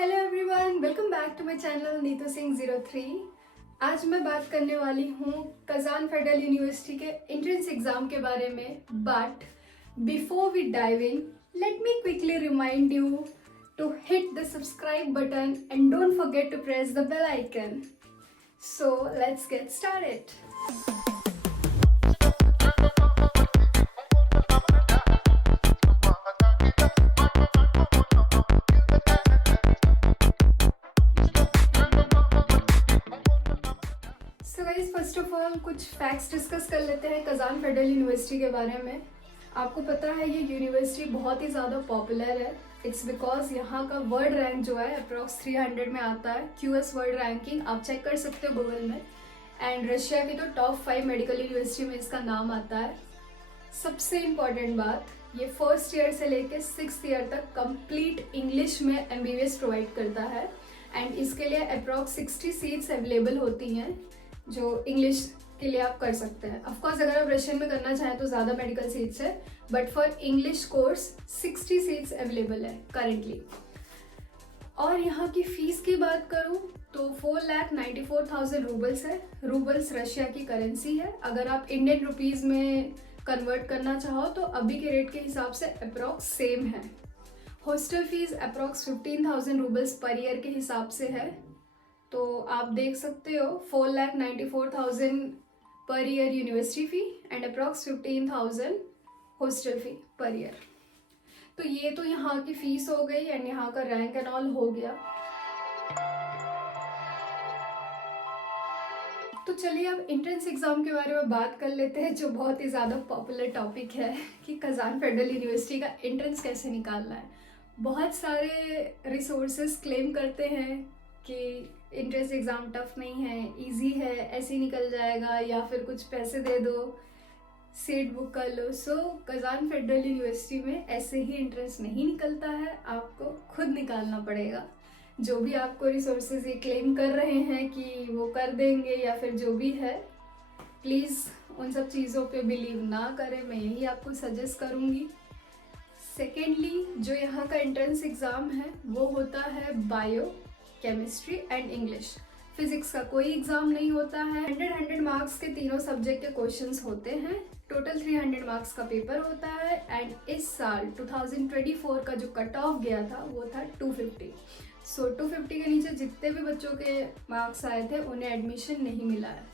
Hello everyone, welcome back to my channel Neetu Singh 03। आज मैं बात करने वाली हूँ कजान फेडरल यूनिवर्सिटी के एंट्रेंस एग्जाम के बारे में। But before we dive in, let me quickly remind you to hit the subscribe button and don't forget to press the bell icon. So let's get started. So guys, first of all कुछ facts discuss कर लेते हैं Kazan federal university के बारे में। आपको पता है ये यूनिवर्सिटी बहुत ही ज़्यादा पॉपुलर है। इट्स बिकॉज यहाँ का वर्ल्ड रैंक जो है अप्रॉक्स 300 में आता है। QS वर्ल्ड रैंकिंग आप चेक कर सकते हो गूगल में। एंड रशिया की तो टॉप 5 मेडिकल यूनिवर्सिटी में इसका नाम आता है। सबसे इम्पॉर्टेंट बात, ये फर्स्ट ईयर से लेके 6th ईयर तक कंप्लीट इंग्लिश में MBBS प्रोवाइड करता है। एंड इसके लिए अप्रॉक्स 60 सीट्स अवेलेबल होती हैं जो इंग्लिश के लिए आप कर सकते हैं। ऑफकोर्स अगर आप रशियन में करना चाहें तो ज़्यादा मेडिकल सीट्स है, but for English course 60 seats available है करेंटली। और यहाँ की फ़ीस की बात करूँ तो 4,94,000 रूबल्स है। रूबल्स रशिया की करेंसी है। अगर आप इंडियन रुपीज़ में कन्वर्ट करना चाहो तो अभी के रेट के हिसाब से अप्रॉक्स सेम है। Hostel fees approx 15,000 roubles per year के हिसाब से है। तो आप देख सकते हो 4,94,000 per year university fee and approx 15,000 hostel fee per year. तो ये तो यहाँ की फ़ीस हो गई एंड यहाँ का रैंक एंड ऑल हो गया। तो चलिए अब एंट्रेंस एग्ज़ाम के बारे में बात कर लेते हैं, जो बहुत ही ज़्यादा पॉपुलर टॉपिक है कि कजान फेडरल यूनिवर्सिटी का एंट्रेंस कैसे निकालना है। बहुत सारे रिसोर्सेज क्लेम करते हैं कि एंट्रेंस एग्ज़ाम टफ नहीं है, इजी है, ऐसे ही निकल जाएगा, या फिर कुछ पैसे दे दो सीट बुक कर लो। सो कजान फेडरल यूनिवर्सिटी में ऐसे ही एंट्रेंस नहीं निकलता है, आपको खुद निकालना पड़ेगा। जो भी आपको रिसोर्सेज ये क्लेम कर रहे हैं कि वो कर देंगे या फिर जो भी है, प्लीज़ उन सब चीज़ों पे बिलीव ना करें, मैं यही आपको सजेस्ट करूँगी। सेकेंडली, जो यहाँ का एंट्रेंस एग्ज़ाम है वो होता है bio, chemistry and English. Physics का कोई एग्जाम नहीं होता है। 100 मार्क्स के तीनों सब्जेक्ट के क्वेश्चंस होते हैं। टोटल 300 मार्क्स का पेपर होता है। एंड इस साल 2024 का जो कट ऑफ गया था वो था 250। सो 250 के नीचे जितने भी बच्चों के मार्क्स आए थे उन्हें एडमिशन नहीं मिला है।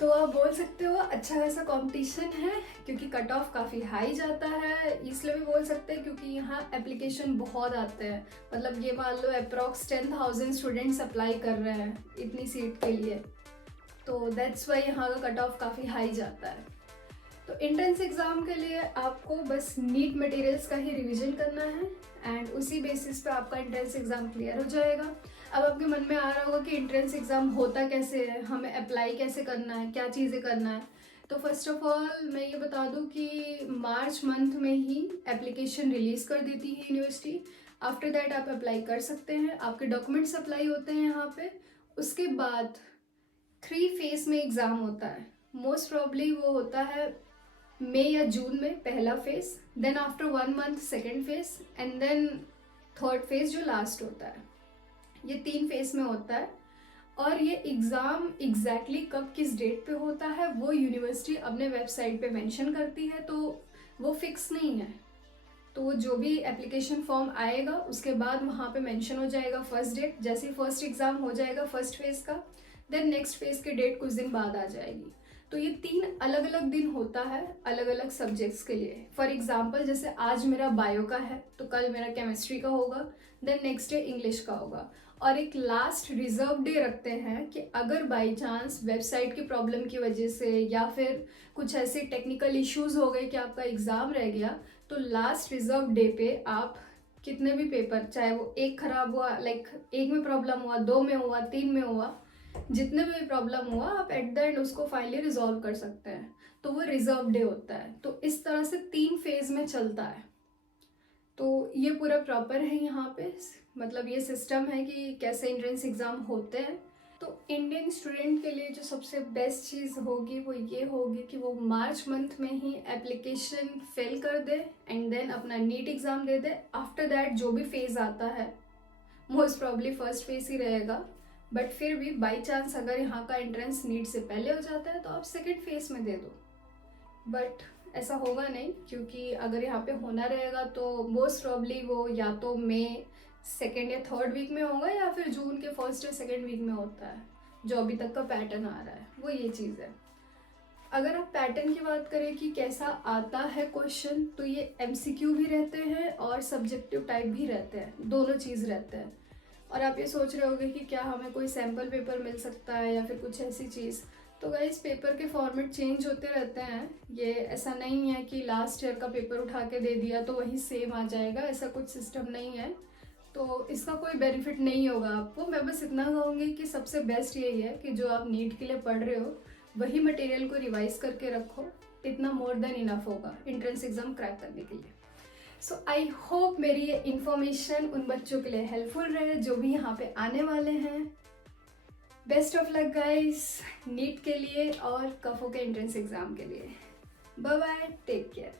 तो आप बोल सकते हो अच्छा खासा कंपटीशन है, क्योंकि कट ऑफ काफ़ी हाई जाता है। इसलिए भी बोल सकते हैं क्योंकि यहाँ एप्लीकेशन बहुत आते हैं। मतलब ये मान लो अप्रॉक्स 10,000 स्टूडेंट्स अप्लाई कर रहे हैं इतनी सीट के लिए। तो दैट्स वाई यहाँ का कट ऑफ काफ़ी हाई जाता है। तो एंट्रेंस एग्ज़ाम के लिए आपको बस नीट मटेरियल्स का ही रिवीजन करना है एंड उसी बेसिस पे आपका एंट्रेंस एग्ज़ाम क्लियर हो जाएगा। अब आपके मन में आ रहा होगा कि एंट्रेंस एग्ज़ाम होता कैसे है, हमें अप्लाई कैसे करना है, क्या चीज़ें करना है। तो फर्स्ट ऑफ ऑल मैं ये बता दूं कि मार्च मंथ में ही एप्लीकेशन रिलीज़ कर देती है यूनिवर्सिटी। आफ्टर दैट आप अप्लाई कर सकते हैं, आपके डॉक्यूमेंट्स अप्लाई होते हैं यहाँ पे। उसके बाद 3 फेज में एग्ज़ाम होता है। मोस्ट प्रॉब्ली वो होता है मई या जून में पहला phase, then after 1 month second phase and then third phase जो लास्ट होता है। ये 3 फेज में होता है। और ये एग्ज़ाम एग्जैक्टली कब किस डेट पे होता है वो यूनिवर्सिटी अपने वेबसाइट पे मेंशन करती है, तो वो फिक्स नहीं है। तो जो भी एप्लीकेशन फॉर्म आएगा उसके बाद वहाँ पे मेंशन हो जाएगा फर्स्ट डेट। जैसे ही फर्स्ट एग्ज़ाम हो जाएगा फर्स्ट फेज़ का, देन नेक्स्ट फेज़ की डेट कुछ दिन बाद आ जाएगी। तो ये 3 अलग अलग दिन होता है अलग अलग सब्जेक्ट्स के लिए। फॉर एग्जाम्पल जैसे आज मेरा बायो का है तो कल मेरा केमिस्ट्री का होगा, देन नेक्स्ट डे इंग्लिश का होगा। और एक लास्ट रिजर्व डे रखते हैं कि अगर बाई चांस वेबसाइट की प्रॉब्लम की वजह से या फिर कुछ ऐसे टेक्निकल इश्यूज हो गए कि आपका एग्ज़ाम रह गया, तो लास्ट रिजर्व डे पे आप कितने भी पेपर, चाहे वो एक खराब हुआ, लाइक एक में प्रॉब्लम हुआ, 2 में हुआ, 3 में हुआ, जितने भी प्रॉब्लम हुआ आप एट द एंड उसको फाइनली रिजॉल्व कर सकते हैं। तो वो रिजर्व डे होता है। तो इस तरह से 3 फेज में चलता है। तो ये पूरा प्रॉपर है यहाँ पे, मतलब ये सिस्टम है कि कैसे एंट्रेंस एग्ज़ाम होते हैं। तो इंडियन स्टूडेंट के लिए जो सबसे बेस्ट चीज़ होगी वो ये होगी कि वो मार्च मंथ में ही एप्लीकेशन फिल कर दे एंड देन अपना नीट एग्ज़ाम दे दे। आफ्टर दैट जो भी फेज़ आता है, मोस्ट प्रॉब्ली फर्स्ट फेस ही रहेगा, बट फिर भी बाई चांस अगर यहाँ का एंट्रेंस नीट से पहले हो जाता है तो आप सेकेंड फेस में दे दो, बट ऐसा होगा नहीं, क्योंकि अगर यहाँ पे होना रहेगा तो मोस्ट प्रॉब्ली वो या तो मई सेकेंड या थर्ड वीक में होगा या फिर जून के फर्स्ट या सेकेंड वीक में होता है, जो अभी तक का पैटर्न आ रहा है वो ये चीज़ है। अगर आप पैटर्न की बात करें कि कैसा आता है क्वेश्चन, तो ये MCQ भी रहते हैं और सब्जेक्टिव टाइप भी रहते हैं, दोनों चीज़ रहते हैं। और आप ये सोच रहे होगे कि क्या हमें कोई सैम्पल पेपर मिल सकता है या फिर कुछ ऐसी चीज़, तो गाइस पेपर के फॉर्मेट चेंज होते रहते हैं। ये ऐसा नहीं है कि लास्ट ईयर का पेपर उठा के दे दिया तो वही सेम आ जाएगा, ऐसा कुछ सिस्टम नहीं है, तो इसका कोई बेनिफिट नहीं होगा आपको। मैं बस इतना कहूँगी कि सबसे बेस्ट यही है कि जो आप नीट के लिए पढ़ रहे हो वही मटेरियल को रिवाइज करके रखो, इतना मोर देन इनफ होगा एंट्रेंस एग्जाम क्रैक करने के लिए। सो आई होप मेरी ये इन्फॉर्मेशन उन बच्चों के लिए हेल्पफुल रहे जो भी यहाँ पे आने वाले हैं। Best of luck guys NEET के लिए और कफो के एंट्रेंस एग्जाम के लिए। Bye bye, take care.